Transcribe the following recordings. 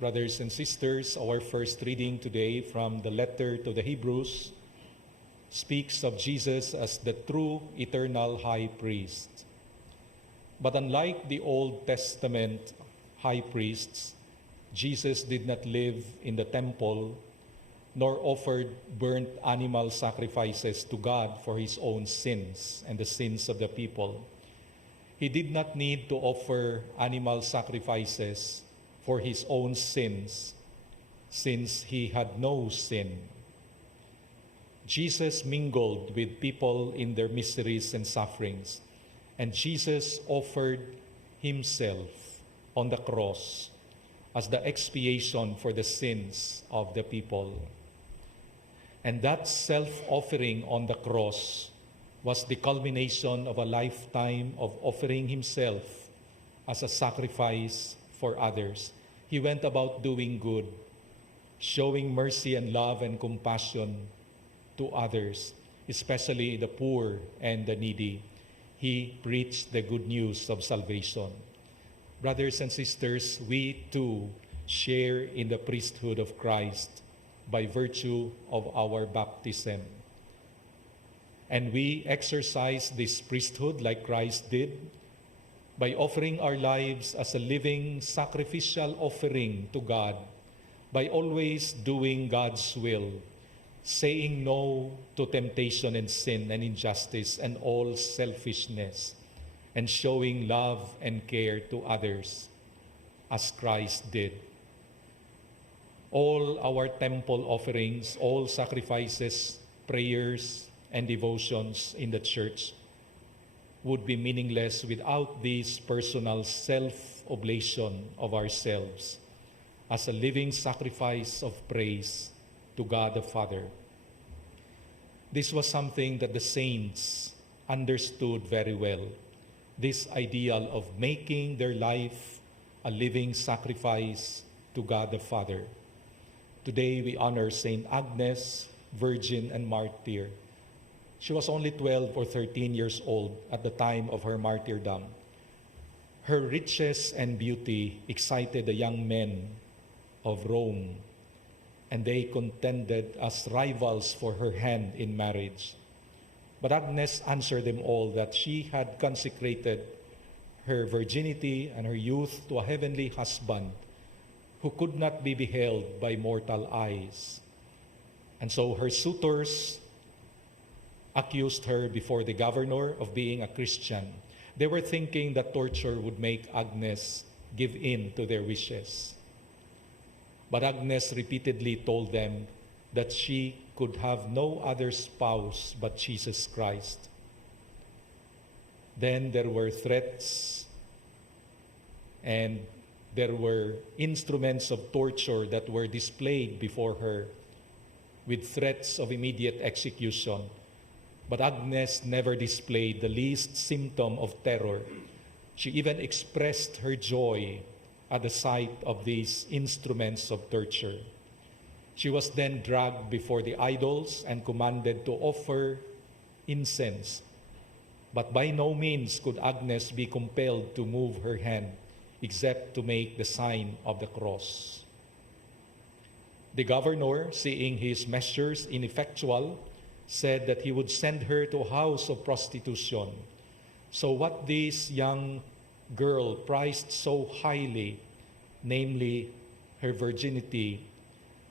Brothers and sisters, our first reading today from the letter to the Hebrews speaks of Jesus as the true eternal high priest. But unlike the Old Testament high priests, Jesus did not live in the temple nor offered burnt animal sacrifices to God for his own sins and the sins of the people. He did not need to offer animal sacrifices for his own sins, since he had no sin. Jesus mingled with people in their miseries and sufferings, and Jesus offered himself on the cross as the expiation for the sins of the people. And that self-offering on the cross was the culmination of a lifetime of offering himself as a sacrifice for others. He went about doing good, showing mercy and love and compassion to others, especially the poor and the needy. He preached the good news of salvation. Brothers and sisters, we too share in the priesthood of Christ by virtue of our baptism. And we exercise this priesthood like Christ did by offering our lives as a living sacrificial offering to God, by always doing God's will, saying no to temptation and sin and injustice and all selfishness, and showing love and care to others as Christ did. All our temple offerings, all sacrifices, prayers, and devotions in the church would be meaningless without this personal self-oblation of ourselves as a living sacrifice of praise to God the Father. This was something that the saints understood very well, this ideal of making their life a living sacrifice to God the Father. Today we honor Saint Agnes, Virgin and Martyr. She was only 12 or 13 years old at the time of her martyrdom. Her riches and beauty excited the young men of Rome, and they contended as rivals for her hand in marriage. But Agnes answered them all that she had consecrated her virginity and her youth to a heavenly husband who could not be beheld by mortal eyes. And so her suitors accused her before the governor of being a Christian. They were thinking that torture would make Agnes give in to their wishes. But Agnes repeatedly told them that she could have no other spouse but Jesus Christ. Then there were threats and there were instruments of torture that were displayed before her with threats of immediate execution. But Agnes never displayed the least symptom of terror. She even expressed her joy at the sight of these instruments of torture. She was then dragged before the idols and commanded to offer incense. But by no means could Agnes be compelled to move her hand except to make the sign of the cross. The governor, seeing his measures ineffectual, said that he would send her to a house of prostitution. So what this young girl prized so highly, namely her virginity,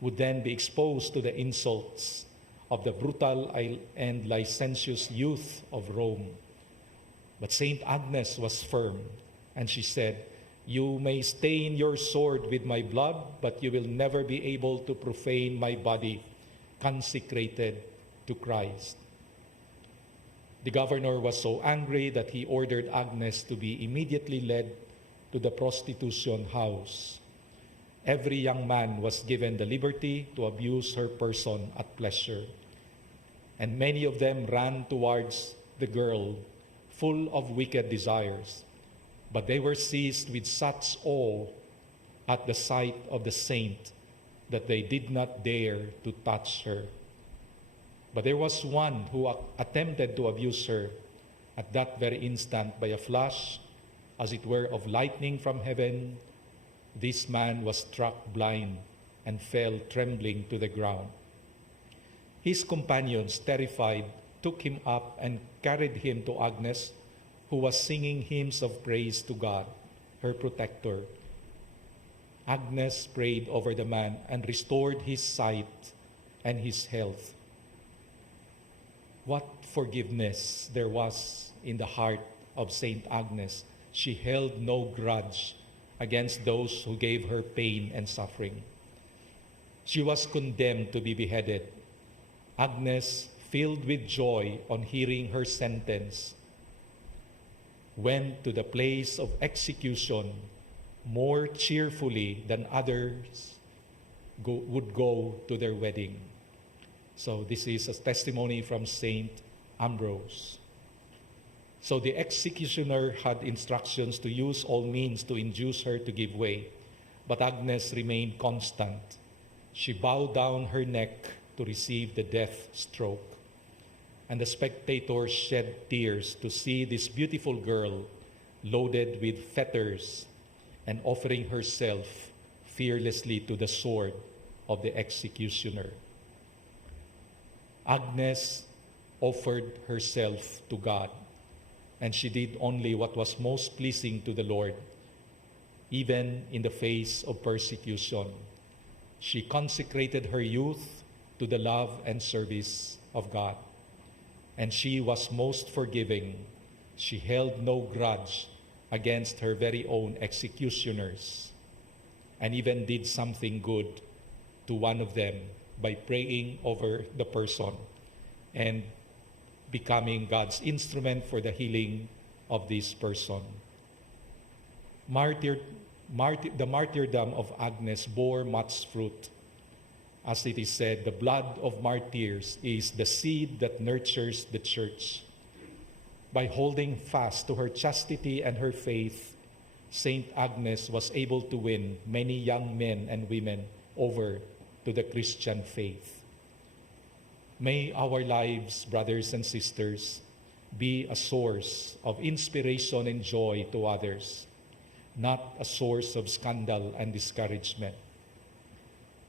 would then be exposed to the insults of the brutal and licentious youth of Rome. But Saint Agnes was firm, and she said, "You may stain your sword with my blood, but you will never be able to profane my body, consecrated to Christ." The governor was so angry that he ordered Agnes to be immediately led to the prostitution house. Every young man was given the liberty to abuse her person at pleasure, and many of them ran towards the girl, full of wicked desires. But they were seized with such awe at the sight of the saint that they did not dare to touch her. But there was one who attempted to abuse her at that very instant by a flash, as it were, of lightning from heaven. this man was struck blind and fell trembling to the ground. His companions, terrified, took him up and carried him to Agnes, who was singing hymns of praise to God, her protector. Agnes prayed over the man and restored his sight and his health. What forgiveness there was in the heart of Saint Agnes. She held no grudge against those who gave her pain and suffering. She was condemned to be beheaded. Agnes, filled with joy on hearing her sentence, went to the place of execution more cheerfully than others would go to their wedding. So this is a testimony from Saint Ambrose. So the executioner had instructions to use all means to induce her to give way, but Agnes remained constant. She bowed down her neck to receive the death stroke, and the spectators shed tears to see this beautiful girl loaded with fetters and offering herself fearlessly to the sword of the executioner. Agnes offered herself to God, and she did only what was most pleasing to the Lord, even in the face of persecution. She consecrated her youth to the love and service of God, and she was most forgiving. She held no grudge against her very own executioners, and even did something good to one of them by praying over the person and becoming God's instrument for the healing of this person. The martyrdom of Agnes bore much fruit. As it is said, the blood of martyrs is the seed that nurtures the church. By holding fast to her chastity and her faith, Saint Agnes was able to win many young men and women over to the Christian faith. May our lives, brothers and sisters, be a source of inspiration and joy to others, not a source of scandal and discouragement.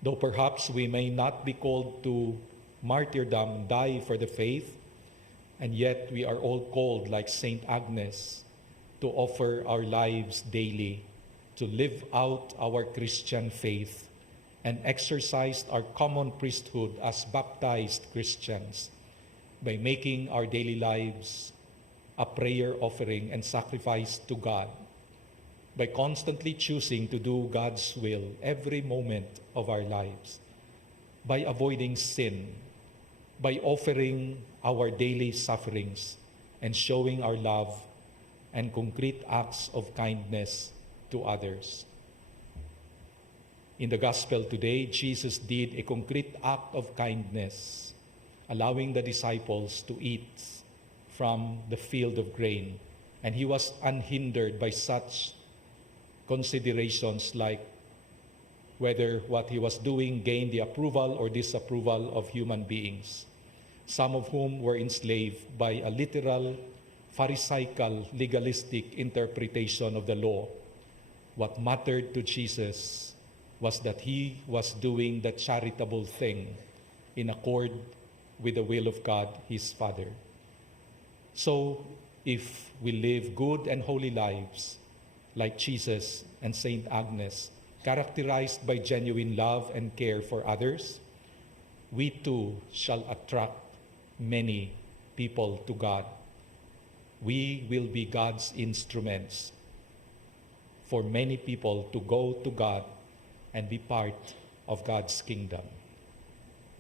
Though perhaps we may not be called to martyrdom, die for the faith, and yet we are all called, like Saint Agnes, to offer our lives daily, to live out our Christian faith, and exercise our common priesthood as baptized Christians by making our daily lives a prayer offering and sacrifice to God, by constantly choosing to do God's will every moment of our lives, by avoiding sin, by offering our daily sufferings and showing our love and concrete acts of kindness to others. In the gospel today, Jesus did a concrete act of kindness, allowing the disciples to eat from the field of grain, and he was unhindered by such considerations like whether what he was doing gained the approval or disapproval of human beings, some of whom were enslaved by a literal, Pharisaical, legalistic interpretation of the law. What mattered to Jesus was that he was doing the charitable thing in accord with the will of God, his Father. So, if we live good and holy lives, like Jesus and Saint Agnes, characterized by genuine love and care for others, we too shall attract many people to God. We will be God's instruments for many people to go to God and be part of God's kingdom.